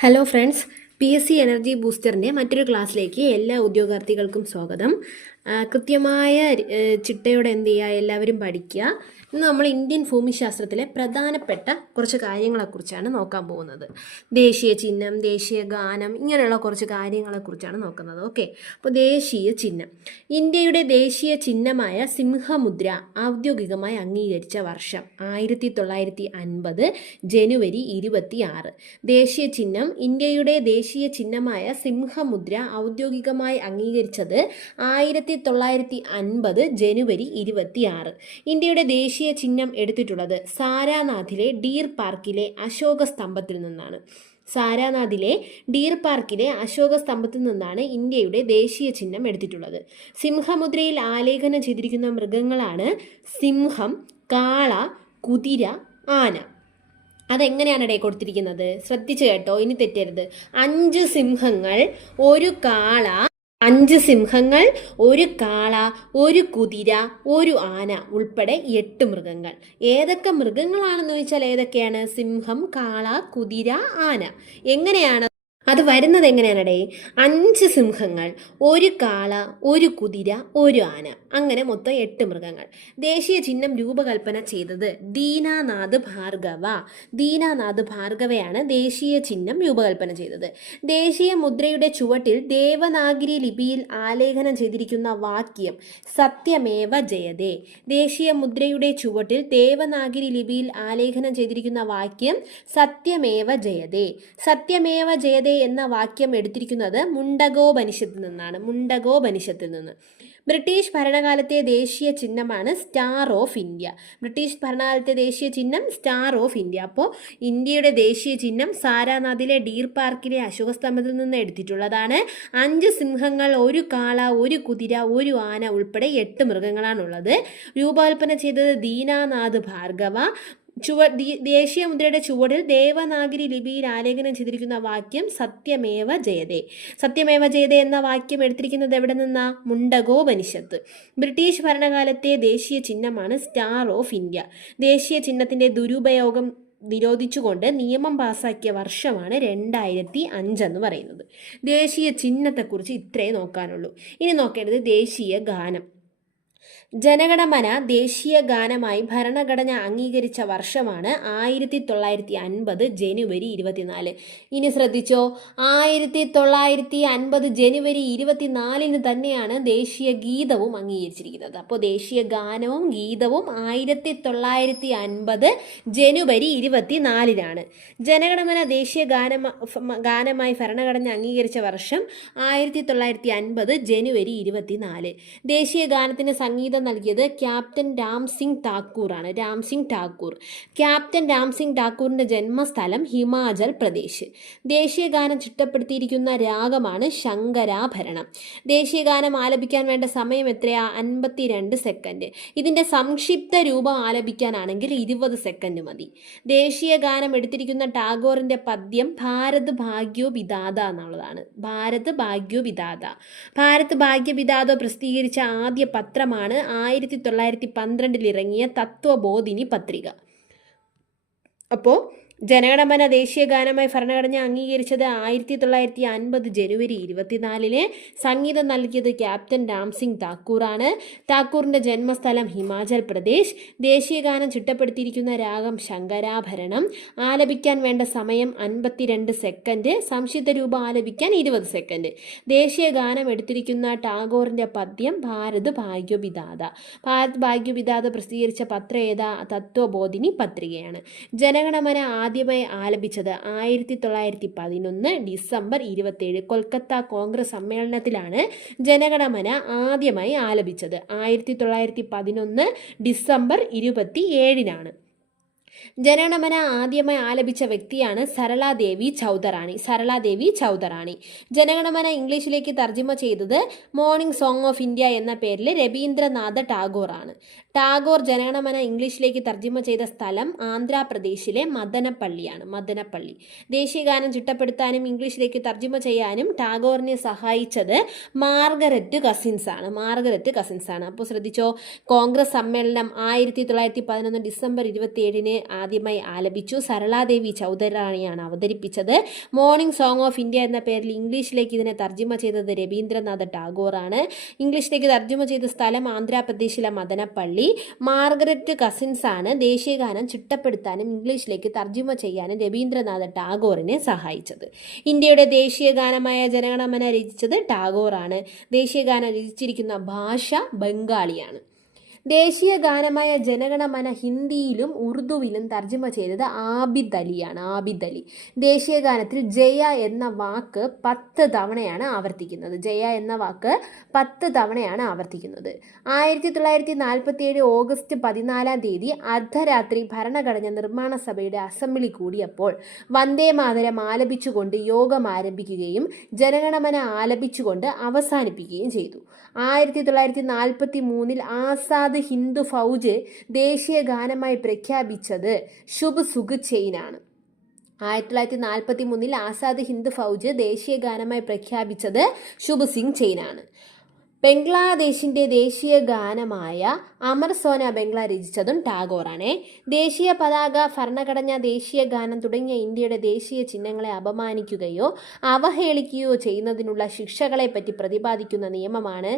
Hello friends P S C energy ബൂസ്റ്ററിന്റെ മറ്റൊരു ക്ലാസ്സിലേക്ക് എല്ലാ ഉദ്യോഗാർത്ഥികൾക്കും സ്വാഗതം. കൃത്യമായ ചിട്ടയോടെ എന്ത് ചെയ്യുക എല്ലാവരും പഠിക്കുക ഇന്ന് നമ്മൾ ഇന്ത്യൻ ഭൂമിശാസ്ത്രത്തിലെ പ്രധാനപ്പെട്ട കുറച്ച് കാര്യങ്ങളെക്കുറിച്ചാണ് നോക്കാൻ പോകുന്നത്. ദേശീയ ചിഹ്നം ദേശീയ ഗാനം ഇങ്ങനെയുള്ള കുറച്ച് കാര്യങ്ങളെക്കുറിച്ചാണ് നോക്കുന്നത്. ഓക്കെ. അപ്പോൾ ദേശീയ ചിഹ്നം. ഇന്ത്യയുടെ ദേശീയ ചിഹ്നമായ സിംഹമുദ്ര ഔദ്യോഗികമായി അംഗീകരിച്ച വർഷം ആയിരത്തി തൊള്ളായിരത്തി അൻപത് ജനുവരി ഇരുപത്തി ആറ് ദേശീയ ചിഹ്നം ഇന്ത്യയുടെ ദേശീയ ചിഹ്നമായ സിംഹമുദ്ര ഔദ്യോഗികമായി അംഗീകരിച്ചത് ആയിരത്തി തൊള്ളായിരത്തി അൻപത് ജനുവരി ഇരുപത്തി ആറ് ഇന്ത്യയുടെ ദേശീയ ചിഹ്നം എടുത്തിട്ടുള്ളത് സാരാനാഥിലെ ഡീർ പാർക്കിലെ അശോക സ്തംഭത്തിൽ നിന്നാണ്. സാരാനാഥിലെ ഡീർ പാർക്കിലെ അശോക സ്തംഭത്തിൽ നിന്നാണ് ഇന്ത്യയുടെ ദേശീയ ചിഹ്നം എടുത്തിട്ടുള്ളത്. സിംഹമുദ്രയിൽ ആലേഖനം ചെയ്തിരിക്കുന്ന മൃഗങ്ങളാണ് സിംഹം കാള കുതിര ആന. അതെങ്ങനെയാണ് ഇടയിൽ കൊടുത്തിരിക്കുന്നത്? ശ്രദ്ധിച്ചു കേട്ടോ ഇനി തെറ്റരുത്. അഞ്ച് സിംഹങ്ങൾ ഒരു കാള അഞ്ച് സിംഹങ്ങൾ ഒരു കാള ഒരു കുതിര ഒരു ആന ഉൾപ്പെടെ എട്ട് മൃഗങ്ങൾ. ഏതൊക്കെ മൃഗങ്ങളാണെന്ന് ചോദിച്ചാൽ ഏതൊക്കെയാണ്? സിംഹം കാള കുതിര ആന. എങ്ങനെയാണ് അത് വരുന്നത് എങ്ങനെയാണടേ? അഞ്ച് സിംഹങ്ങൾ ഒരു കാള ഒരു കുതിര ഒരു ആന അങ്ങനെ മൊത്തം എട്ട് മൃഗങ്ങൾ. ദേശീയ ചിഹ്നം രൂപകൽപ്പന ചെയ്തത് ദീനാനാഥ് ഭാർഗവ. ദീനാനാഥ് ഭാർഗവയാണ് ദേശീയ ചിഹ്നം രൂപകൽപ്പന ചെയ്തത്. ദേശീയ മുദ്രയുടെ ചുവട്ടിൽ ദേവനാഗിരി ലിപിയിൽ ആലേഖനം ചെയ്തിരിക്കുന്ന വാക്യം സത്യമേവ ജയതേ ദേശീയ മുദ്രയുടെ ചുവട്ടിൽ ദേവനാഗിരി ലിപിയിൽ ആലേഖനം ചെയ്തിരിക്കുന്ന വാക്യം സത്യമേവ ജയതേ സത്യമേവ ജയതേ എന്ന വാക്യം എടുത്തിരിക്കുന്നത് മുണ്ടകോപനിഷത്തിൽ നിന്നാണ്. മുണ്ടകോപനിഷത്തിൽ നിന്ന്. ബ്രിട്ടീഷ് ഭരണകാലത്തെ ദേശീയ ചിഹ്നമാണ് സ്റ്റാർ ഓഫ് ഇന്ത്യ. ബ്രിട്ടീഷ് ഭരണകാലത്തെ ദേശീയ ചിഹ്നം സ്റ്റാർ ഓഫ് ഇന്ത്യ. അപ്പോൾ ഇന്ത്യയുടെ ദേശീയ ചിഹ്നം സാരാനാഥിലെ ഡീർ പാർക്കിലെ അശോക സ്തംഭത്തിൽ നിന്ന് എടുത്തിട്ടുള്ളതാണ്. അഞ്ച് സിംഹങ്ങൾ ഒരു കാള ഒരു കുതിര ഒരു ആന ഉൾപ്പെടെ എട്ട് മൃഗങ്ങളാണുള്ളത്. രൂപകൽപ്പന ചെയ്തത് ദീനാനാഥ് ഭാർഗവ. ചുവ ദേശീയ മുദ്രയുടെ ചുവടിൽ ദേവനാഗരി ലിപിയിൽ ആലേഖനം ചെയ്തിരിക്കുന്ന വാക്യം സത്യമേവ ജയതേ. സത്യമേവ ജയതേ എന്ന വാക്യം എടുത്തിരിക്കുന്നത് എവിടെ നിന്നാ? മുണ്ടകോപനിഷത്ത്. ബ്രിട്ടീഷ് ഭരണകാലത്തെ ദേശീയ ചിഹ്നമാണ് സ്റ്റാർ ഓഫ് ഇന്ത്യ. ദേശീയ ചിഹ്നത്തിന്റെ ദുരുപയോഗം നിരോധിച്ചുകൊണ്ട് നിയമം പാസാക്കിയ വർഷമാണ് രണ്ടായിരത്തി അഞ്ചെന്ന് പറയുന്നത്. ദേശീയ ചിഹ്നത്തെക്കുറിച്ച് ഇത്രേ നോക്കാനുള്ളൂ. ഇനി നോക്കേണ്ടത് ദേശീയ ഗാനം. ജനഗണമന ദേശീയ ഗാനമായി ഭരണഘടന അംഗീകരിച്ച വർഷമാണ് ആയിരത്തി തൊള്ളായിരത്തി അൻപത് ജനുവരി ഇരുപത്തിനാല്. ഇനി ശ്രദ്ധിച്ചോ ആയിരത്തി തൊള്ളായിരത്തി അൻപത് ജനുവരി ഇരുപത്തിനാലിന് തന്നെയാണ് ദേശീയ ഗീതവും അംഗീകരിച്ചിരിക്കുന്നത്. അപ്പോൾ ദേശീയ ഗാനവും ഗീതവും ആയിരത്തി തൊള്ളായിരത്തി അൻപത് ജനുവരി ഇരുപത്തിനാലിനാണ്. ജനഗണമന ദേശീയ ഗാന ഗാനമായി ഭരണഘടന അംഗീകരിച്ച വർഷം ആയിരത്തി തൊള്ളായിരത്തി അൻപത് ജനുവരി ഇരുപത്തിനാല്. ദേശീയ ഗാനത്തിന് സംഗീതം നൽകിയത് ക്യാപ്റ്റൻ രാം സിംഗ് താക്കൂറാണ് രാം സിംഗ് ടാക്കൂർ. ക്യാപ്റ്റൻ രാം സിംഗ് ടാക്കൂറിന്റെ ജന്മസ്ഥലം ഹിമാചൽ പ്രദേശ്. ദേശീയഗാനം ചിട്ടപ്പെടുത്തിയിരിക്കുന്ന രാഗമാണ് ശങ്കരാഭരണം. ദേശീയഗാനം ആലപിക്കാൻ വേണ്ട സമയം എത്രയാ? അൻപത്തിരണ്ട് സെക്കൻഡ്. ഇതിന്റെ സംക്ഷിപ്ത രൂപം ആലപിക്കാനാണെങ്കിൽ ഇരുപത് സെക്കൻഡ് മതി. ദേശീയഗാനം എടുത്തിരിക്കുന്ന ടാഗോറിന്റെ പദ്യം ഭാരത് ഭാഗ്യോ വിദാത എന്നുള്ളതാണ്. ഭാരത് ഭാഗ്യോ വിദാത ഭാരത് ഭാഗ്യ ബിദാദോ പ്രസിദ്ധീകരിച്ച ആദ്യ പത്രമാണ് ആയിരത്തി തൊള്ളായിരത്തി പന്ത്രണ്ടിൽ ഇറങ്ങിയ തത്വബോധിനി പത്രിക. അപ്പോൾ ജനഗണമന ദേശീയ ഗാനമായി ഭരണഘടന അംഗീകരിച്ചത് ആയിരത്തി തൊള്ളായിരത്തി അൻപത് ജനുവരി ഇരുപത്തിനാലിന് സംഗീതം നൽകിയത് ക്യാപ്റ്റൻ രാം സിംഗ് താക്കൂറാണ്. താക്കൂറിന്റെ ജന്മസ്ഥലം ഹിമാചൽ പ്രദേശ്. ദേശീയ ഗാനം ചിട്ടപ്പെടുത്തിയിരിക്കുന്ന രാഗം ശങ്കരാഭരണം. ആലപിക്കാൻ വേണ്ട സമയം അൻപത്തിരണ്ട് സെക്കൻഡ് സംശുദ്ധ രൂപം ആലപിക്കാൻ ഇരുപത് സെക്കൻഡ് ദേശീയ ഗാനം എടുത്തിരിക്കുന്ന ടാഗോറിന്റെ പദ്യം ഭാരത് ഭാഗ്യപിതാത. ഭാരത് ഭാഗ്യപിതാത പ്രസിദ്ധീകരിച്ച പത്ര ഏതാ? തത്വബോധിനി പത്രികയാണ്. ജനഗണമന ആദ്യമായി ആലപിച്ചത് ആയിരത്തി തൊള്ളായിരത്തി പതിനൊന്ന് ഡിസംബർ ഇരുപത്തേഴ് കൊൽക്കത്ത കോൺഗ്രസ് സമ്മേളനത്തിലാണ് ജനഗണമന ആദ്യമായി ആലപിച്ചത്. ആയിരത്തി തൊള്ളായിരത്തി പതിനൊന്ന് ഡിസംബർ ഇരുപത്തി ഏഴിനാണ് ജനഗണമന ആദ്യമായി ആലപിച്ച വ്യക്തിയാണ് സരളാദേവി ചൗധറാണി. സരളാദേവി ചൗധറാണി. ജനഗണമന ഇംഗ്ലീഷിലേക്ക് തർജമ ചെയ്തത് മോർണിംഗ് സോങ് ഓഫ് ഇന്ത്യ എന്ന പേരിൽ രവീന്ദ്രനാഥ ടാഗോറാണ്. ടാഗോർ ജനഗണമന ഇംഗ്ലീഷിലേക്ക് തർജിമ ചെയ്ത സ്ഥലം ആന്ധ്രാപ്രദേശിലെ മദനപ്പള്ളിയാണ് മദനപ്പള്ളി. ദേശീയഗാനം ചിട്ടപ്പെടുത്താനും ഇംഗ്ലീഷിലേക്ക് തർജിമ ചെയ്യാനും ടാഗോറിനെ സഹായിച്ചത് മാർഗരറ്റ് കസിൻസ് ആണ് മാർഗരറ്റ് കസിൻസ് ആണ്. അപ്പോൾ ശ്രദ്ധിച്ചോ കോൺഗ്രസ് സമ്മേളനം ആയിരത്തി തൊള്ളായിരത്തി പതിനൊന്ന് ഡിസംബർ ഇരുപത്തി ഏഴിന് ആദ്യമായി ആലപിച്ചു. സരളാദേവി ചൗധരാണിയാണ് അവതരിപ്പിച്ചത്. മോർണിംഗ് സോങ് ഓഫ് ഇന്ത്യ എന്ന പേരിൽ ഇംഗ്ലീഷിലേക്ക് ഇതിനെ തർജിമ ചെയ്തത് രവീന്ദ്രനാഥ് ടാഗോറാണ്. ഇംഗ്ലീഷിലേക്ക് തർജിമ ചെയ്ത സ്ഥലം ആന്ധ്രാപ്രദേശിലെ മദനപ്പള്ളി. മാർഗരറ്റ് കസിൻസാണ് ദേശീയഗാനം ചിട്ടപ്പെടുത്താനും ഇംഗ്ലീഷിലേക്ക് തർജിമ ചെയ്യാനും രവീന്ദ്രനാഥ് ടാഗോറിനെ സഹായിച്ചത്. ഇന്ത്യയുടെ ദേശീയഗാനമായ ജനഗണമന രചിച്ചത് ടാഗോറാണ്. ദേശീയഗാനം രചിച്ചിരിക്കുന്ന ഭാഷ ബംഗാളിയാണ്. ദേശീയ ഗാനമായ ജനഗണമന ഹിന്ദിയിലും ഉറുദുവിലും തർജമ ചെയ്തത് ആബിദ് അലിയാണ്. ആബിദ് അലി. ദേശീയ ഗാനത്തിൽ ജയ എന്ന വാക്ക് പത്ത് തവണയാണ് ആവർത്തിക്കുന്നത്. ജയ എന്ന വാക്ക് പത്ത് തവണയാണ് ആവർത്തിക്കുന്നത്. ആയിരത്തി തൊള്ളായിരത്തി നാൽപ്പത്തി ഏഴ് ഓഗസ്റ്റ് പതിനാലാം തീയതി അർദ്ധരാത്രി ഭരണഘടന നിർമ്മാണ സഭയുടെ അസംബ്ലി കൂടിയപ്പോൾ വന്ദേ മാതരം ആലപിച്ചുകൊണ്ട് യോഗം ആരംഭിക്കുകയും ജനഗണമന ആലപിച്ചുകൊണ്ട് അവസാനിപ്പിക്കുകയും ചെയ്തു. ആയിരത്തി തൊള്ളായിരത്തി നാൽപ്പത്തി മൂന്നിൽ ആസാദ് ഹിന്ദു ഫൗജ് ദേശീയ ഗാനമായി പ്രഖ്യാപിച്ചത് ശുഭ് സുഖ് ചെയിനാണ് ആയിരത്തി തൊള്ളായിരത്തി നാൽപ്പത്തി മൂന്നിൽ ആസാദ് ഹിന്ദു ഫൗജ് ദേശീയ ഗാനമായി പ്രഖ്യാപിച്ചത് ശുഭ് സിംഗ് ചെയിനാണ് ബംഗ്ലാദേശിന്റെ ദേശീയ ഗാനമായ അമർ സോന ബംഗ്ല രചിച്ചതും ടാഗോറാണ്. ദേശീയ പതാക ഭരണഘടന ദേശീയ ഗാനം തുടങ്ങിയ ഇന്ത്യയുടെ ദേശീയ ചിഹ്നങ്ങളെ അപമാനിക്കുകയോ അവഹേളിക്കുകയോ ചെയ്യുന്നതിനുള്ള ശിക്ഷകളെപ്പറ്റി പ്രതിപാദിക്കുന്ന നിയമമാണ്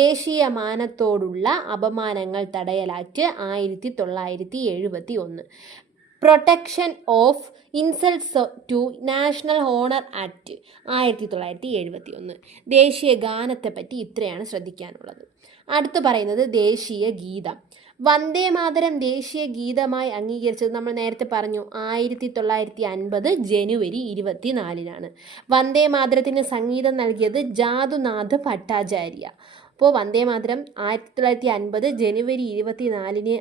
ദേശീയ മാനത്തോടുള്ള അപമാനങ്ങൾ തടയൽ ആക്ട് ആയിരത്തി തൊള്ളായിരത്തി എഴുപത്തി ഒന്ന്. Protection of insults to national honour act ആയിരത്തി തൊള്ളായിരത്തി എഴുപത്തി ഒന്ന് ദേശീയ ഗാനത്തെപ്പറ്റി ഇത്രയാണ് ശ്രദ്ധിക്കാനുള്ളത്. അടുത്ത് പറയുന്നത് ദേശീയ ഗീതം. വന്ദേ മാതരം ദേശീയ ഗീതമായി അംഗീകരിച്ചത് നമ്മൾ നേരത്തെ പറഞ്ഞു ആയിരത്തി തൊള്ളായിരത്തി അൻപത് ജനുവരി ഇരുപത്തിനാലിനാണ്. വന്ദേ മാതരത്തിന് സംഗീതം നൽകിയത് ജാതുനാഥ് ഭട്ടാചാര്യ. അപ്പോൾ വന്ദേ മാതരം ആയിരത്തി തൊള്ളായിരത്തി അൻപത് ജനുവരി ഇരുപത്തിനാലിന്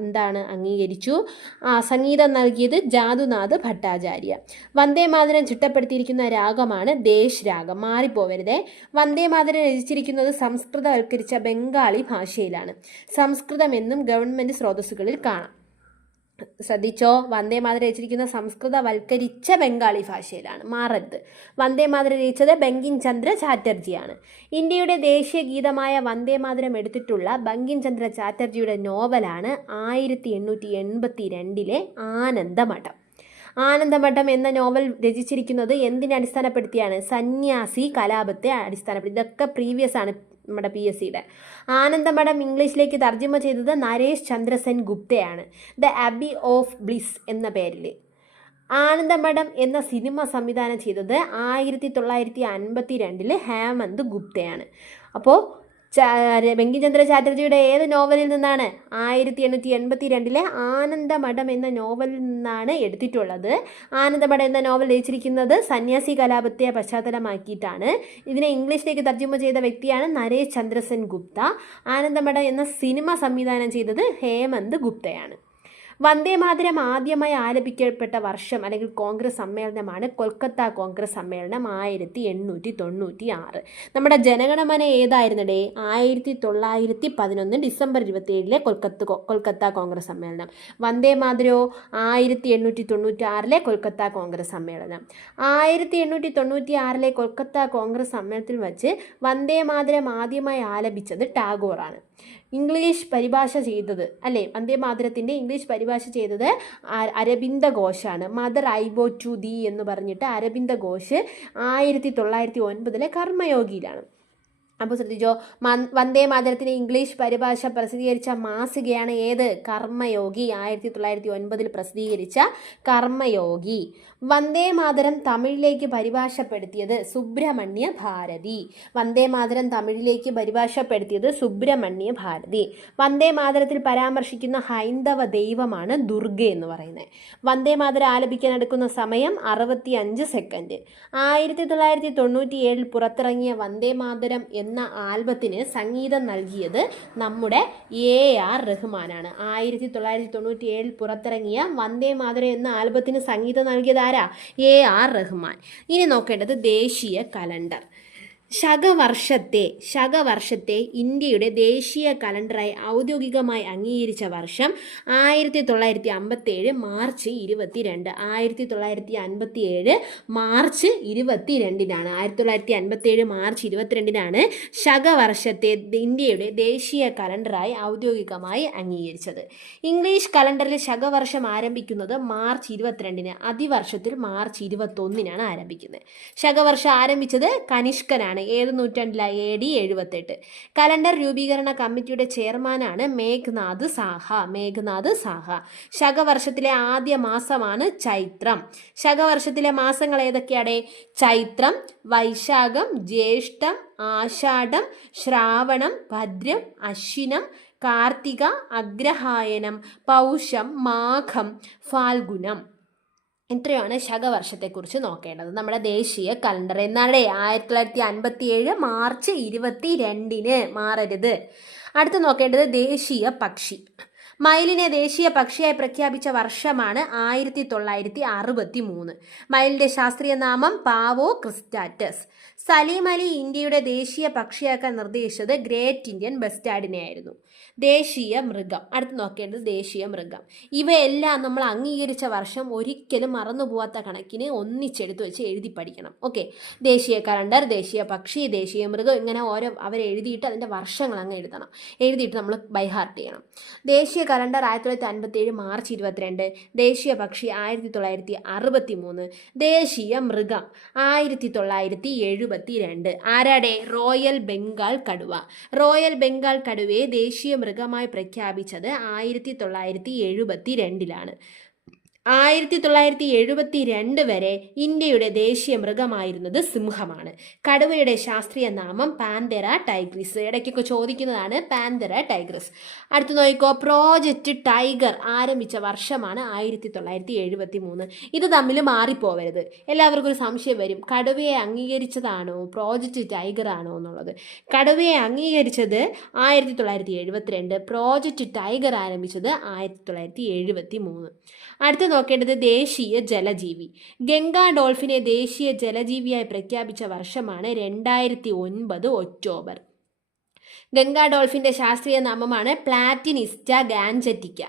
എന്താണ് അംഗീകരിച്ചു. ആ, സംഗീതം നൽകിയത് ജാതുനാഥ് ഭട്ടാചാര്യ. വന്ദേ മാതരം ചിട്ടപ്പെടുത്തിയിരിക്കുന്ന രാഗമാണ് ദേശ് രാഗം. മാറിപ്പോവരുതേ. വന്ദേ മാതരം രചിച്ചിരിക്കുന്നത് സംസ്കൃതവൽക്കരിച്ച ബംഗാളി ഭാഷയിലാണ്. സംസ്കൃതം എന്നും ഗവൺമെന്റ് സ്രോതസ്സുകളിൽ കാണാം. ശ്രദ്ധിച്ചോ? വന്ദേ മാതരം രചിച്ചിരിക്കുന്ന സംസ്കൃത വൽക്കരിച്ച ബംഗാളി ഭാഷയിലാണ്. മാറരുത്. വന്ദേ മാതരം രചിച്ചത് ബങ്കിം ചന്ദ്ര ചാറ്റർജിയാണ്. ഇന്ത്യയുടെ ദേശീയ ഗീതമായ വന്ദേ മാതരം എടുത്തിട്ടുള്ള ബങ്കിം ചന്ദ്ര ചാറ്റർജിയുടെ നോവലാണ് ആയിരത്തി എണ്ണൂറ്റി എൺപത്തി രണ്ടിലെ ആനന്ദമഠം. ആനന്ദമഠം എന്ന നോവൽ രചിച്ചിരിക്കുന്നത് എന്തിനെ അടിസ്ഥാനപ്പെടുത്തിയാണ്? സന്യാസി കലാപത്തെ അടിസ്ഥാനപ്പെടുത്തി. ഇതൊക്കെ പ്രീവിയസ് ആണ്. നമ്മുടെ പി എസ് സിയുടെ ആനന്ദമഠം ഇംഗ്ലീഷിലേക്ക് തർജമ ചെയ്തത് നരേഷ് ചന്ദ്രസെൻ ഗുപ്തയാണ്. ദ അബി ഓഫ് ബ്ലിസ് എന്ന പേരിൽ ആനന്ദമഠം എന്ന സിനിമ സംവിധാനം ചെയ്തത് ആയിരത്തി തൊള്ളായിരത്തി അൻപത്തി രണ്ടിൽ ഹേമന്ത് ഗുപ്തയാണ്. അപ്പോൾ ബങ്കിചന്ദ്ര ചാറ്റർജിയുടെ ഏത് നോവലിൽ നിന്നാണ് ആയിരത്തി എണ്ണൂറ്റി എൺപത്തി രണ്ടിലെ ആനന്ദമഠം എന്ന നോവലിൽ നിന്നാണ് എടുത്തിട്ടുള്ളത്. ആനന്ദമഠം എന്ന നോവൽ രചിച്ചിരിക്കുന്നത് സന്യാസി കലാപത്തെ പശ്ചാത്തലമാക്കിയിട്ടാണ്. ഇതിനെ ഇംഗ്ലീഷിലേക്ക് തർജമ ചെയ്ത വ്യക്തിയാണ് നരേഷ് ചന്ദ്രസെൻ ഗുപ്ത. ആനന്ദമഠം എന്ന സിനിമ സംവിധാനം ചെയ്തത് ഹേമന്ത് ഗുപ്തയാണ്. വന്ദേ മാതരം ആദ്യമായി ആലപിക്കപ്പെട്ട വർഷം അല്ലെങ്കിൽ കോൺഗ്രസ് സമ്മേളനമാണ് കൊൽക്കത്ത കോൺഗ്രസ് സമ്മേളനം ആയിരത്തി എണ്ണൂറ്റി തൊണ്ണൂറ്റി ആറ്. നമ്മുടെ ജനഗണമന ഏതായിരുന്നടേ? ആയിരത്തി തൊള്ളായിരത്തി പതിനൊന്ന് ഡിസംബർ ഇരുപത്തി ഏഴിലെ കൊൽക്കത്ത കൊൽക്കത്ത കോൺഗ്രസ് സമ്മേളനം. വന്ദേ മാതരോ ആയിരത്തി എണ്ണൂറ്റി തൊണ്ണൂറ്റി ആറിലെ കൊൽക്കത്ത കോൺഗ്രസ് സമ്മേളനം. ആയിരത്തി എണ്ണൂറ്റി തൊണ്ണൂറ്റി ആറിലെ കൊൽക്കത്ത കോൺഗ്രസ് സമ്മേളനത്തിൽ വച്ച് വന്ദേ മാതരം ആദ്യമായി ആലപിച്ചത് ടാഗോറാണ്. ഇംഗ്ലീഷ് പരിഭാഷ ചെയ്തത് അല്ലേ? വന്ദേ മാതരത്തിന്റെ ഇംഗ്ലീഷ് പരിഭാഷ ചെയ്തത് Arabinda ഘോഷാണ് mother I bow to thee എന്ന് പറഞ്ഞിട്ട് അരബിന്ദ ഘോഷ് ആയിരത്തി തൊള്ളായിരത്തി ഒൻപതിലെ കർമ്മയോഗിയിലാണ്. അപ്പോൾ ശ്രദ്ധിച്ചോ വന്ദേ മാതരത്തിന് ഇംഗ്ലീഷ് പരിഭാഷ പ്രസിദ്ധീകരിച്ച മാസികയാണ് ഏത്? കർമ്മയോഗി. ആയിരത്തി തൊള്ളായിരത്തി ഒൻപതിൽ പ്രസിദ്ധീകരിച്ച കർമ്മയോഗി. വന്ദേ മാതരം തമിഴിലേക്ക് പരിഭാഷപ്പെടുത്തിയത് സുബ്രഹ്മണ്യ ഭാരതി. വന്ദേ മാതരം തമിഴിലേക്ക് പരിഭാഷപ്പെടുത്തിയത് സുബ്രഹ്മണ്യ ഭാരതി. വന്ദേ മാതരത്തിൽ പരാമർശിക്കുന്ന ഹൈന്ദവ ദൈവമാണ് ദുർഗ എന്ന് പറയുന്നത്. വന്ദേ മാതരം ആലപിക്കാൻ എടുക്കുന്ന സമയം അറുപത്തി അഞ്ച് സെക്കൻഡ്. ആയിരത്തി തൊള്ളായിരത്തി തൊണ്ണൂറ്റി ഏഴിൽ പുറത്തിറങ്ങിയ വന്ദേ മാതരം എന്ന ആൽബത്തിന് സംഗീതം നൽകിയത് നമ്മുടെ എ ആർ റഹ്മാനാണ്. ആയിരത്തി തൊള്ളായിരത്തി തൊണ്ണൂറ്റി ഏഴിൽ പുറത്തിറങ്ങിയ വന്ദേ മാതരം എന്ന ആൽബത്തിന് സംഗീതം നൽകിയതാരാ എ ആർ റഹ്മാൻ. ഇനി നോക്കേണ്ടത് ദേശീയ കലണ്ടർ. ശകവർഷത്തെ ശകവർഷത്തെ ഇന്ത്യയുടെ ദേശീയ കലണ്ടറായി ഔദ്യോഗികമായി അംഗീകരിച്ച വർഷം ആയിരത്തി തൊള്ളായിരത്തി അമ്പത്തി ഏഴ് മാർച്ച് ഇരുപത്തി രണ്ട് ആയിരത്തി തൊള്ളായിരത്തി അൻപത്തി ഏഴ് മാർച്ച് ഇരുപത്തി രണ്ടിനാണ് ആയിരത്തി തൊള്ളായിരത്തി അൻപത്തി ഏഴ് മാർച്ച് ഇരുപത്തിരണ്ടിനാണ് ശകവർഷത്തെ ഇന്ത്യയുടെ ദേശീയ കലണ്ടറായി ഔദ്യോഗികമായി അംഗീകരിച്ചത്. ഇംഗ്ലീഷ് കലണ്ടറിൽ ശകവർഷം ആരംഭിക്കുന്നത് മാർച്ച് ഇരുപത്തിരണ്ടിന് അതിവർഷത്തിൽ മാർച്ച് ഇരുപത്തൊന്നിനാണ് ആരംഭിക്കുന്നത്. ശകവർഷം ആരംഭിച്ചത് കനിഷ്കനാണ്. ഏത് നൂറ്റാണ്ടിലാ? എ ഡി എഴുപത്തെട്ട്. കലണ്ടർ രൂപീകരണ കമ്മിറ്റിയുടെ ചെയർമാനാണ് മേഘ്നാഥ് സാഹ. മേഘ്നാഥ് സാഹ. ശകവർഷത്തിലെ ആദ്യ മാസമാണ് ചൈത്രം. ശകവർഷത്തിലെ മാസങ്ങൾ ഏതൊക്കെയാണ് ചൈത്രം വൈശാഖം ജ്യേഷ്ഠം ആഷാഢം ശ്രാവണം ഭദ്രം അശ്വിനം കാർത്തിക അഗ്രഹായനം പൗഷം മാഘം ഫാൽഗുനം. ഇത്രയാണ് ശകവർഷത്തെക്കുറിച്ച് നോക്കേണ്ടത്. നമ്മുടെ ദേശീയ കലണ്ടർ എന്നാണ്. ആയിരത്തി തൊള്ളായിരത്തി അൻപത്തി ഏഴ് മാർച്ച് ഇരുപത്തി രണ്ടിന് മാറരുത്. അടുത്ത് നോക്കേണ്ടത് ദേശീയ പക്ഷി. മയിലിനെ ദേശീയ പക്ഷിയായി പ്രഖ്യാപിച്ച വർഷമാണ് ആയിരത്തി തൊള്ളായിരത്തി അറുപത്തി മൂന്ന് മയിലിന്റെ ശാസ്ത്രീയ നാമം പാവോ ക്രിസ്റ്റാറ്റസ്. സലീം അലി ഇന്ത്യയുടെ ദേശീയ പക്ഷിയാക്കാൻ നിർദ്ദേശിച്ചത് ഗ്രേറ്റ് ഇന്ത്യൻ ബസ്റ്റാർഡിനെ ആയിരുന്നു ദേശീയ മൃഗം അടുത്ത് നോക്കേണ്ടത് ദേശീയ മൃഗം ഇവയെല്ലാം നമ്മൾ അംഗീകരിച്ച വർഷം ഒരിക്കലും മറന്നുപോകാത്ത കണക്കിന് ഒന്നിച്ചെടുത്ത് വെച്ച് എഴുതി പഠിക്കണം. ഓക്കെ? ദേശീയ കലണ്ടർ ദേശീയ പക്ഷി ദേശീയ മൃഗം ഇങ്ങനെ ഓരോ അവരെഴുതിയിട്ട് അതിന്റെ വർഷങ്ങൾ അങ്ങ് എഴുതണം. എഴുതിയിട്ട് നമ്മൾ ബൈഹാർട്ട് ചെയ്യണം. ദേശീയ കലണ്ടർ ആയിരത്തി തൊള്ളായിരത്തി അൻപത്തി ഏഴ് മാർച്ച് ഇരുപത്തിരണ്ട് ദേശീയ പക്ഷി ആയിരത്തി തൊള്ളായിരത്തി അറുപത്തി മൂന്ന് ദേശീയ മൃഗം ആയിരത്തി തൊള്ളായിരത്തി എഴുപത്തി രണ്ട് ആരാടെ റോയൽ ബംഗാൾ കടുവ റോയൽ ബംഗാൾ കടുവയെ ദേശീയ മൃഗമായി പ്രഖ്യാപിച്ചത് ആയിരത്തി തൊള്ളായിരത്തി എഴുപത്തി രണ്ടിലാണ്. ആയിരത്തി തൊള്ളായിരത്തി എഴുപത്തി രണ്ട് വരെ ഇന്ത്യയുടെ ദേശീയ മൃഗമായിരുന്നത് സിംഹമാണ്. കടുവയുടെ ശാസ്ത്രീയ നാമം പാന്തര ടൈഗ്രിസ്. ഇടയ്ക്കൊക്കെ ചോദിക്കുന്നതാണ് പാന്തര ടൈഗ്രിസ്. അടുത്ത് നോക്കിക്കോ പ്രോജക്റ്റ് ടൈഗർ ആരംഭിച്ച വർഷമാണ് ആയിരത്തി തൊള്ളായിരത്തി എഴുപത്തി മൂന്ന് ഇത് തമ്മിൽ മാറിപ്പോവരുത്. എല്ലാവർക്കും ഒരു സംശയം വരും. കടുവയെ അംഗീകരിച്ചതാണോ? പ്രോജക്റ്റ് ടൈഗർ ആണോ എന്നുള്ളത്. കടുവയെ അംഗീകരിച്ചത് ആയിരത്തി തൊള്ളായിരത്തി എഴുപത്തിരണ്ട് പ്രോജക്റ്റ് ടൈഗർ ആരംഭിച്ചത് ആയിരത്തി തൊള്ളായിരത്തി എഴുപത്തി മൂന്ന് അടുത്ത നോക്കേണ്ടത് ദേശീയ ജലജീവി. ഗംഗാ ഡോൾഫിനെ ദേശീയ ജലജീവിയായി പ്രഖ്യാപിച്ച വർഷമാണ് രണ്ടായിരത്തി ഒൻപത് ഒക്ടോബർ. ഗംഗാ ഡോൾഫിന്റെ ശാസ്ത്രീയ നാമമാണ് പ്ലാറ്റിനിസ്റ്റ ഗാൻജറ്റിക്ക.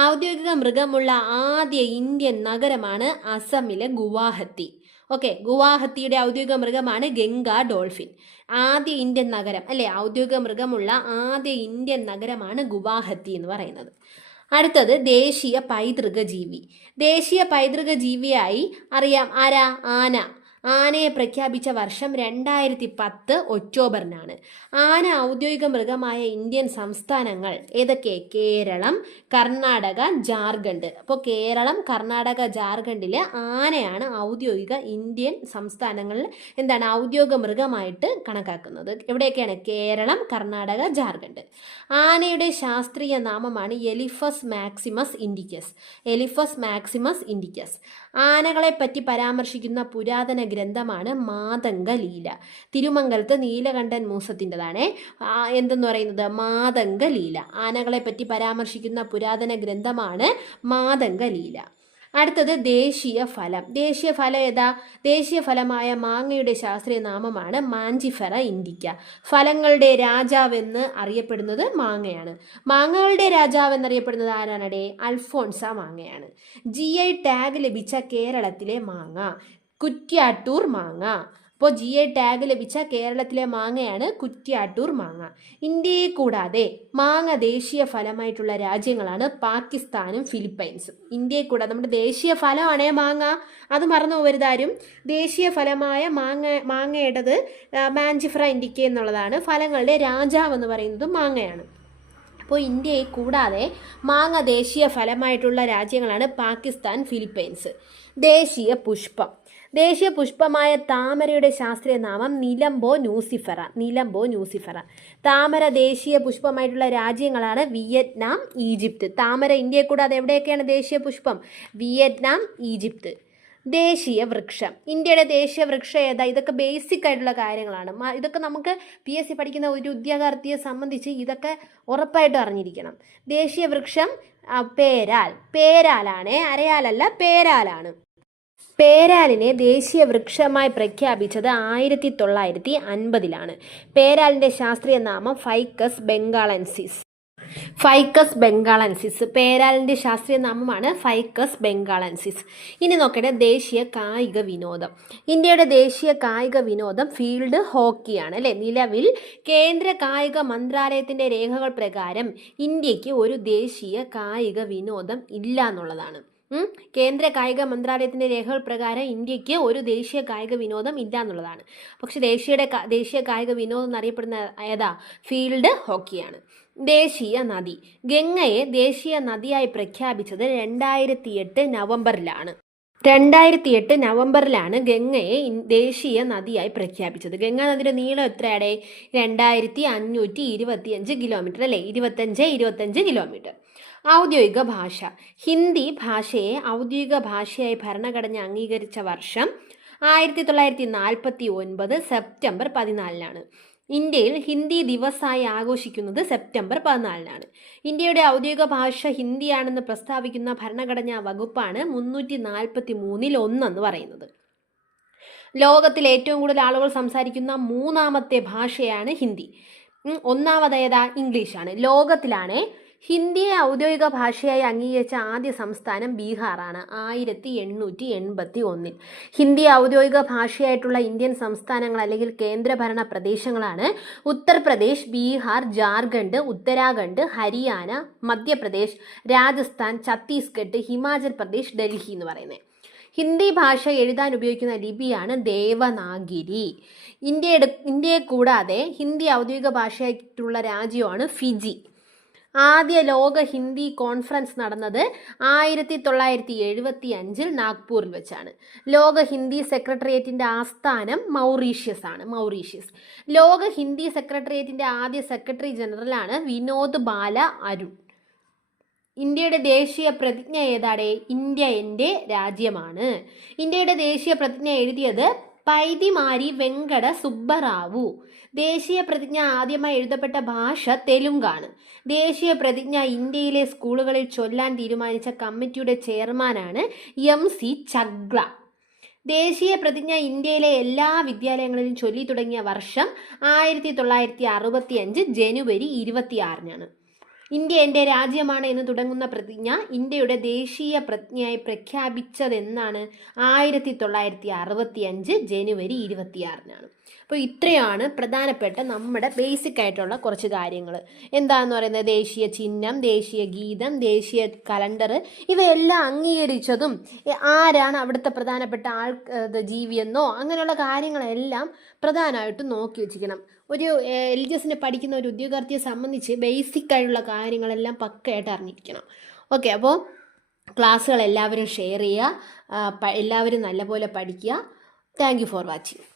ഔദ്യോഗിക മൃഗമുള്ള ആദ്യ ഇന്ത്യൻ നഗരമാണ് അസമിലെ ഗുവാഹത്തി. ഓക്കെ ഗുവാഹത്തിയുടെ ഔദ്യോഗിക മൃഗമാണ് ഗംഗാ ഡോൾഫിൻ. ആദ്യ ഇന്ത്യൻ നഗരം അല്ലെ? ഔദ്യോഗിക മൃഗമുള്ള ആദ്യ ഇന്ത്യൻ നഗരമാണ് ഗുവാഹത്തി എന്ന് പറയുന്നത്. അടുത്തത് ദേശീയ പൈതൃക ജീവി ദേശീയ പൈതൃക ജീവിയായി അറിയാം. ആരാ? ആന. ആനയെ പ്രഖ്യാപിച്ച വർഷം രണ്ടായിരത്തി പത്ത് ഒക്ടോബറിനാണ്. ആന ഔദ്യോഗിക മൃഗമായ ഇന്ത്യൻ സംസ്ഥാനങ്ങൾ ഏതൊക്കെ? കേരളം കർണാടക ജാർഖണ്ഡ്. അപ്പോൾ കേരളം കർണാടക ജാർഖണ്ഡിൽ ആനയാണ് ഔദ്യോഗിക ഇന്ത്യൻ സംസ്ഥാനങ്ങളിൽ എന്താണ് ഔദ്യോഗിക മൃഗമായിട്ട് കണക്കാക്കുന്നത്. എവിടെയൊക്കെയാണ്? കേരളം കർണാടക ജാർഖണ്ഡ്. ആനയുടെ ശാസ്ത്രീയ നാമമാണ് Elephas maximus indicus. Elephas maximus indicus. ആനകളെ പറ്റി പരാമർശിക്കുന്ന പുരാതന ഗ്രന്ഥമാണ് മാതംഗ ലീല തിരുമംഗലത്ത് നീലകണ്ഠൻ മൂസത്തിന്റെതാണ്. എന്തെന്ന് പറയുന്നത്? മാതംഗ ലീല ആനകളെ പറ്റി പരാമർശിക്കുന്ന പുരാതന ഗ്രന്ഥമാണ് മാതംഗ ലീല അടുത്തത് ദേശീയ ഫലം. ദേശീയ ഫലം ഏതാ? ദേശീയ ഫലമായ മാങ്ങയുടെ ശാസ്ത്രീയ നാമമാണ് മാഞ്ചിഫറ ഇന്ത്യക്ക ഫലങ്ങളുടെ രാജാവെന്ന് അറിയപ്പെടുന്നത് മാങ്ങയാണ്. മാങ്ങകളുടെ രാജാവ് എന്നറിയപ്പെടുന്നത് ആരാണടെ? അൽഫോൺസ മാങ്ങയാണ്. ജി ഐ ടാഗ് ലഭിച്ച കേരളത്തിലെ മാങ്ങ. കുറ്റ്യാട്ടൂർ മാങ്ങ. അപ്പോൾ ജി ഐ ടാഗ് ലഭിച്ച കേരളത്തിലെ മാങ്ങയാണ് കുറ്റ്യാട്ടൂർ മാങ്ങ. ഇന്ത്യയെ കൂടാതെ മാങ്ങ ദേശീയ ഫലമായിട്ടുള്ള രാജ്യങ്ങളാണ് പാകിസ്ഥാനും ഫിലിപ്പൈൻസും. ഇന്ത്യയെ കൂടാതെ നമ്മുടെ ദേശീയ ഫലമാണേ മാങ്ങ. അത് മറന്നു പോകരുതാരും ദേശീയ ഫലമായ മാങ്ങ മാങ്ങയുടേത് മാഞ്ചിഫ്ര ഇൻഡിക്ക എന്നുള്ളതാണ് ഫലങ്ങളുടെ രാജാവ് എന്ന് പറയുന്നത് മാങ്ങയാണ്. അപ്പോൾ ഇന്ത്യയെ കൂടാതെ മാങ്ങ ദേശീയ ഫലമായിട്ടുള്ള രാജ്യങ്ങളാണ് പാകിസ്ഥാൻ ഫിലിപ്പൈൻസ്. ദേശീയ പുഷ്പം. ദേശീയ പുഷ്പമായ താമരയുടെ ശാസ്ത്രീയ നാമം നിലംബോ ന്യൂസിഫറ നിലംബോ ന്യൂസിഫറ താമര ദേശീയ പുഷ്പമായിട്ടുള്ള രാജ്യങ്ങളാണ് വിയറ്റ്നാം ഈജിപ്ത്. താമര ഇന്ത്യയെ കൂടാതെ എവിടെയൊക്കെയാണ് ദേശീയ പുഷ്പം വിയറ്റ്നാം ഈജിപ്ത്. ദേശീയ വൃക്ഷം ഇന്ത്യയുടെ ദേശീയ വൃക്ഷം ഏതാ? ഇതൊക്കെ ബേസിക് ആയിട്ടുള്ള കാര്യങ്ങളാണ്. ഇതൊക്കെ നമുക്ക് പി എസ് സി പഠിക്കുന്ന ഒരു ഉദ്യോഗാർത്ഥിയെ സംബന്ധിച്ച് ഇതൊക്കെ ഉറപ്പായിട്ട് അറിഞ്ഞിരിക്കണം. ദേശീയ വൃക്ഷം പേരാൽ. പേരാലാണ് അരയാലല്ല പേരാലാണ്. പേരാലിനെ ദേശീയ വൃക്ഷമായി പ്രഖ്യാപിച്ചത് ആയിരത്തി തൊള്ളായിരത്തി അൻപതിലാണ് പേരാലിന്റെ ശാസ്ത്രീയ നാമം ഫൈക്കസ് ബംഗാളൻസിസ്. Ficus benghalensis. പേരാലിന്റെ ശാസ്ത്രീയ നാമമാണ് ഫൈക്കസ് ബംഗാളൻസിസ്. ഇനി നോക്കട്ടെ ദേശീയ കായിക വിനോദം. ഇന്ത്യയുടെ ദേശീയ കായിക വിനോദം ഫീൽഡ് ഹോക്കിയാണ് അല്ലേ? നിലവിൽ കേന്ദ്ര കായിക മന്ത്രാലയത്തിന്റെ രേഖകൾ പ്രകാരം ഇന്ത്യയ്ക്ക് ഒരു ദേശീയ കായിക വിനോദം ഇല്ല എന്നുള്ളതാണ്. കേന്ദ്ര കായിക മന്ത്രാലയത്തിന്റെ രേഖകൾ പ്രകാരം ഇന്ത്യയ്ക്ക് ഒരു ദേശീയ കായിക വിനോദം ഇല്ല എന്നുള്ളതാണ്. പക്ഷേ ദേശീയയുടെ ദേശീയ കായിക വിനോദം എന്നറിയപ്പെടുന്ന ഏതാ? ഫീൽഡ് ഹോക്കിയാണ്. ദേശീയ നദി. ഗംഗയെ ദേശീയ നദിയായി പ്രഖ്യാപിച്ചത് രണ്ടായിരത്തി എട്ട് നവംബറിലാണ്. രണ്ടായിരത്തി എട്ട് നവംബറിലാണ് ഗംഗയെ ദേശീയ നദിയായി പ്രഖ്യാപിച്ചത്. ഗംഗാ നദിയുടെ നീളം എത്രയാണ് രണ്ടായിരത്തി അഞ്ഞൂറ്റി ഇരുപത്തിയഞ്ച് കിലോമീറ്റർ അല്ലേ? ഇരുപത്തഞ്ച് ഇരുപത്തഞ്ച് കിലോമീറ്റർ. ഔദ്യോഗിക ഭാഷ. ഹിന്ദി ഭാഷയെ ഔദ്യോഗിക ഭാഷയായി ഭരണഘടന അംഗീകരിച്ച വർഷം ആയിരത്തി തൊള്ളായിരത്തി നാൽപ്പത്തി ഒൻപത് സെപ്റ്റംബർ പതിനാലിനാണ്. ഇന്ത്യയിൽ ഹിന്ദി ദിവസമായി ആഘോഷിക്കുന്നത് സെപ്റ്റംബർ പതിനാലിനാണ്. ഇന്ത്യയുടെ ഔദ്യോഗിക ഭാഷ ഹിന്ദിയാണെന്ന് പ്രസ്താവിക്കുന്ന ഭരണഘടനാ വകുപ്പാണ് മുന്നൂറ്റി നാൽപ്പത്തി മൂന്നിൽ ഒന്നെന്ന് പറയുന്നത്. ലോകത്തിൽ ഏറ്റവും കൂടുതൽ ആളുകൾ സംസാരിക്കുന്ന മൂന്നാമത്തെ ഭാഷയാണ് ഹിന്ദി. ഒന്നാമതേതാ ഇംഗ്ലീഷാണ്. ലോകത്തിലാണ് ഹിന്ദിയെ ഔദ്യോഗിക ഭാഷയായി അംഗീകരിച്ച ആദ്യ സംസ്ഥാനം ബീഹാറാണ് ആയിരത്തി എണ്ണൂറ്റി എൺപത്തി ഒന്നിൽ ഹിന്ദി ഔദ്യോഗിക ഭാഷയായിട്ടുള്ള ഇന്ത്യൻ സംസ്ഥാനങ്ങൾ അല്ലെങ്കിൽ കേന്ദ്രഭരണ പ്രദേശങ്ങളാണ് ഉത്തർപ്രദേശ് ബീഹാർ ജാർഖണ്ഡ് ഉത്തരാഖണ്ഡ് ഹരിയാന മധ്യപ്രദേശ് രാജസ്ഥാൻ ഛത്തീസ്ഗഡ് ഹിമാചൽ പ്രദേശ് ഡൽഹി എന്ന് പറയുന്നത്. ഹിന്ദി ഭാഷ എഴുതാൻ ഉപയോഗിക്കുന്ന ലിപിയാണ് ദേവനാഗിരി. ഇന്ത്യയുടെ ഇന്ത്യയെ കൂടാതെ ഹിന്ദി ഔദ്യോഗിക ഭാഷയായിട്ടുള്ള രാജ്യമാണ് ഫിജി. ആദ്യ ലോക ഹിന്ദി കോൺഫറൻസ് നടന്നത് ആയിരത്തി തൊള്ളായിരത്തി എഴുപത്തി അഞ്ചിൽ നാഗ്പൂരിൽ വെച്ചാണ്. ലോക ഹിന്ദി സെക്രട്ടേറിയറ്റിന്റെ ആസ്ഥാനം മൗറീഷ്യസ് ആണ് മൗറീഷ്യസ്. ലോക ഹിന്ദി സെക്രട്ടേറിയറ്റിന്റെ ആദ്യ സെക്രട്ടറി ജനറലാണ് വിനോദ് ബാല അരുൺ. ഇന്ത്യയുടെ ദേശീയ പ്രതിജ്ഞ ഏതാടേ? ഇന്ത്യ എന്റെ രാജ്യമാണ്. ഇന്ത്യയുടെ ദേശീയ പ്രതിജ്ഞ എഴുതിയത് പൈതിമാരി വെങ്കട സുബ്ബറാവു. ദേശീയ പ്രതിജ്ഞ ആദ്യമായി എഴുതപ്പെട്ട ഭാഷ തെലുങ്കാണ്. ദേശീയ പ്രതിജ്ഞ ഇന്ത്യയിലെ സ്കൂളുകളിൽ ചൊല്ലാൻ തീരുമാനിച്ച കമ്മിറ്റിയുടെ ചെയർമാനാണ് എം സി ചഗ്ല. ദേശീയ പ്രതിജ്ഞ ഇന്ത്യയിലെ എല്ലാ വിദ്യാലയങ്ങളിലും ചൊല്ലി തുടങ്ങിയ വർഷം ആയിരത്തി തൊള്ളായിരത്തി അറുപത്തി അഞ്ച് ജനുവരി ഇരുപത്തിയാറിനാണ്. ഇന്ത്യ എന്റെ രാജ്യമാണ് എന്ന് തുടങ്ങുന്ന പ്രതിജ്ഞ ഇന്ത്യയുടെ ദേശീയ പ്രതിജ്ഞയായി പ്രഖ്യാപിച്ചതെന്നാണ് ആയിരത്തി തൊള്ളായിരത്തി അറുപത്തി അഞ്ച് ജനുവരി ഇരുപത്തിയാറിനാണ്. അപ്പോൾ ഇത്രയാണ് പ്രധാനപ്പെട്ട നമ്മുടെ ബേസിക് ആയിട്ടുള്ള കുറച്ച് കാര്യങ്ങൾ എന്താണെന്ന് പറയുന്നത്? ദേശീയ ചിഹ്നം ദേശീയ ഗീതം ദേശീയ കലണ്ടർ ഇവയെല്ലാം അംഗീകരിച്ചതും ആരാണ് അവിടുത്തെ പ്രധാനപ്പെട്ട ആൾ ജീവിയെന്നോ അങ്ങനെയുള്ള കാര്യങ്ങളെല്ലാം പ്രധാനമായിട്ടും നോക്കി വെച്ചിരിക്കണം. ഒരു എൽ ജി എസിന് പഠിക്കുന്ന ഒരു ഉദ്യോഗാർത്ഥിയെ സംബന്ധിച്ച് ബേസിക് ആയിട്ടുള്ള കാര്യങ്ങളെല്ലാം പക്കയായിട്ട് അറിഞ്ഞിരിക്കണം. ഓക്കെ അപ്പോൾ ക്ലാസ്സുകൾ എല്ലാവരും ഷെയർ ചെയ്യുക എല്ലാവരും നല്ലപോലെ പഠിക്കുക. Thank for watching